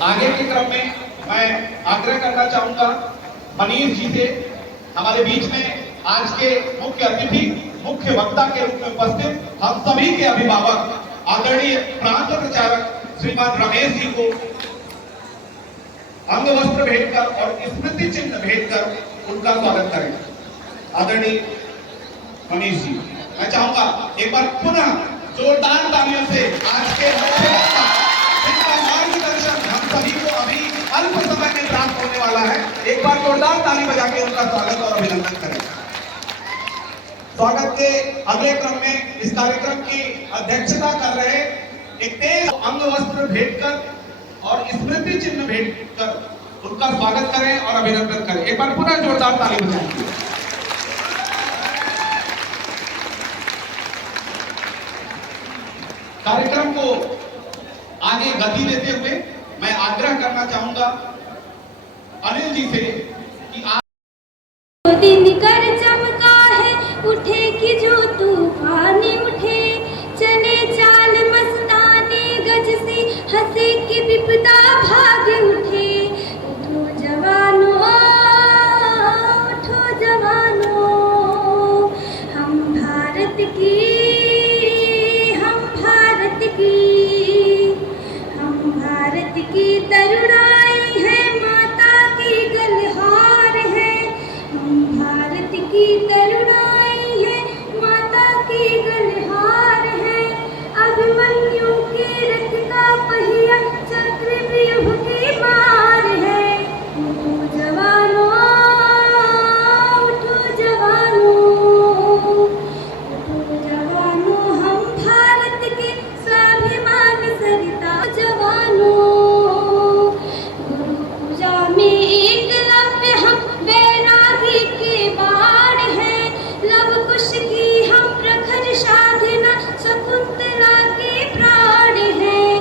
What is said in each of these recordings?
आगे के क्रम में मैं आग्रह करना चाहूंगा मनीष जी से, हमारे बीच में आज के मुख्य अतिथि, मुख्य वक्ता के रूप में उपस्थित हम सभी के अभिभावक आदरणीय प्रांत प्रचारक श्रीमान रमेश जी को अंग वस्त्र भेंट कर और स्मृति चिन्ह भेंट कर उनका स्वागत करें। आदरणीय मनीष जी, मैं चाहूंगा एक बार पुनः जोरदार तालियों से आज के मुख्य वक्ता जिनका मार्गदर्शन हम सभी को अभी अल्प समय में प्राप्त होने वाला है, एक बार जोरदार ताली बजा के उनका स्वागत और अभिनंदन करें। स्वागत के अगले क्रम में इस कार्यक्रम की अध्यक्षता कर रहे एक तेज अंग वस्त्र भेंट कर और स्मृति चिन्ह भेंट कर उनका स्वागत करें और अभिनंदन करें। एक बार पुनः जोरदार ताली बजाएंगे। कार्यक्रम को आगे गति देते हुए मैं आग्रह करना चाहूंगा अनिल जी से कि दिन कर चमका है उठे कि जो तूफान उठे, चले चाल मस्ताने गज से हंसे कि विपदा भाग उठे। उठो जवानों, उठो जवानों, हम भारत की, हम भारत की, हम भारत की तरुणाई है, माता की गलहार है। हम भारत की तरुणाई है, माता की गलहार है। अभिमन्यु के रथ का पहिया चक्रव्यूह की मार है। उठो जवानों, उठो जवानों, उठो जवानों, हम भारत के स्वाभिमान सरिता जवानों। गुरु पूजा में एकलव्य हम बैरागी के बाण हैं, लव कुश की हम प्रखर साधना शकुंतला के प्राण हैं।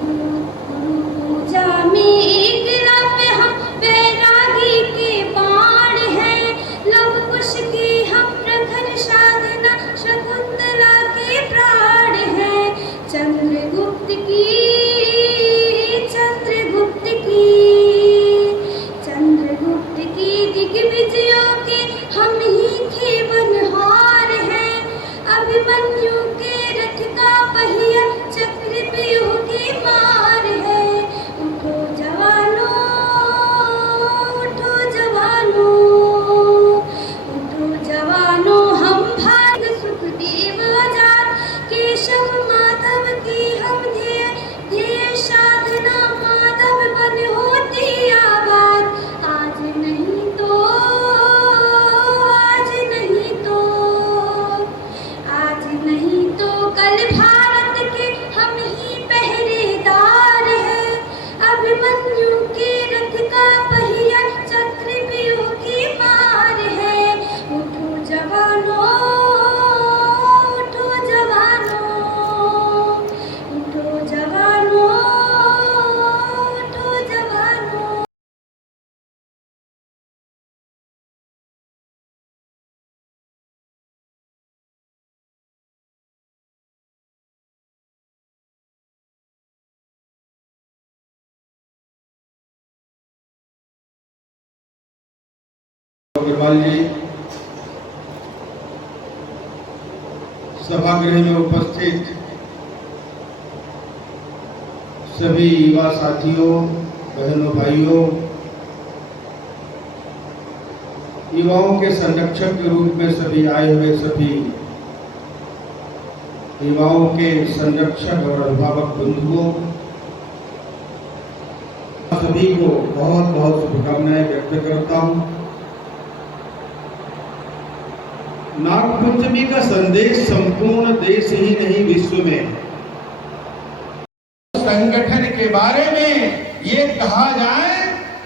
गुरु पूजा में एकलव्य हम बैरागी के बाण हैं, लव कुश की हम प्रखर साधना शकुंतला के प्राण हैं। चंद्रगुप्त की, चंद्रगुप्त की, चंद्रगुप्त की दिग्विजयों के हम ही थे बनहार हैं। अभिमन्यु के रथ का पहिया चक्रव्यूह की मार है। उठो जवानों, उठो जवानों, उठो जवानों, हम भारत सुखदेव आजाद केशव माधव की हम ध्येय, ध्येय साधना माधव बन होती आबाद। आज नहीं तो, आज नहीं तो, आज नहीं तो कल भारत के हम ही पहरेदार हैं। अभिमन्यु के रथ का पहिया चक्रव्यूह की मार है। उठो जवानों, उठो जवानों, उठो जवानों, उठो जवानों। अग्रवाल जी, सभागृह में उपस्थित सभी युवा साथियों, बहनों, भाइयों, युवाओं के संरक्षक के रूप में सभी आए हुए सभी युवाओं के संरक्षक और अभिभावक बंधुओं, सभी को बहुत बहुत शुभकामनाएं व्यक्त करता हूं। नागपंचमी का संदेश संपूर्ण देश ही नहीं विश्व में संगठन के बारे में ये कहा जाए,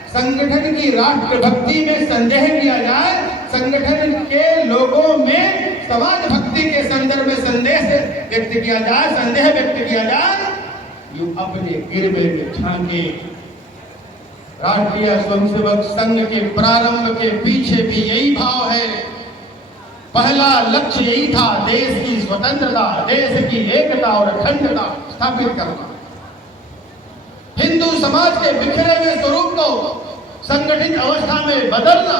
संगठन की राष्ट्रभक्ति में संदेह किया जाए, संगठन के लोगों में समाज भक्ति के संदर्भ में संदेश व्यक्त किया जाए, संदेह व्यक्त किया जाए, ये अपने गिरवे में झांके। राष्ट्रीय स्वयंसेवक संघ के प्रारंभ के पीछे भी यही भाव है। पहला लक्ष्य यही था, देश की स्वतंत्रता, देश की एकता और अखंडता स्थापित करना। हिंदू समाज के बिखरे हुए स्वरूप को संगठित अवस्था में बदलना,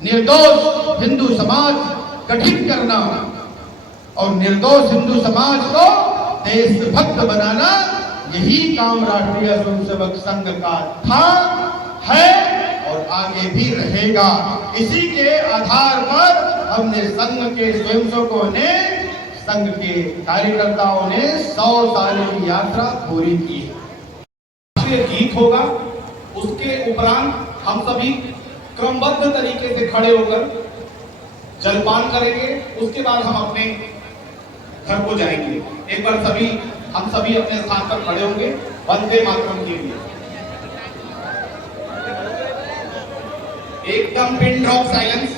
निर्दोष हिंदू समाज गठित करना और निर्दोष हिंदू समाज को देशभक्त बनाना, यही काम राष्ट्रीय स्वयंसेवक संघ का था, है और आगे भी रहेगा। इसी के आधार पर हमने संघ के स्वयंसेवकों ने, संघ के कार्यकर्ताओं ने 100 साल की यात्रा पूरी की। राष्ट्रीय गीत होगा, उसके उपरांत हम सभी क्रमबद्ध तरीके से खड़े होकर जलपान करेंगे। उसके बाद हम अपने घर को जाएंगे। एक बार हम सभी अपने स्थान पर खड़े होंगे वंदे मातरम के लिए। एकदम पिन ड्रॉप साइलेंस।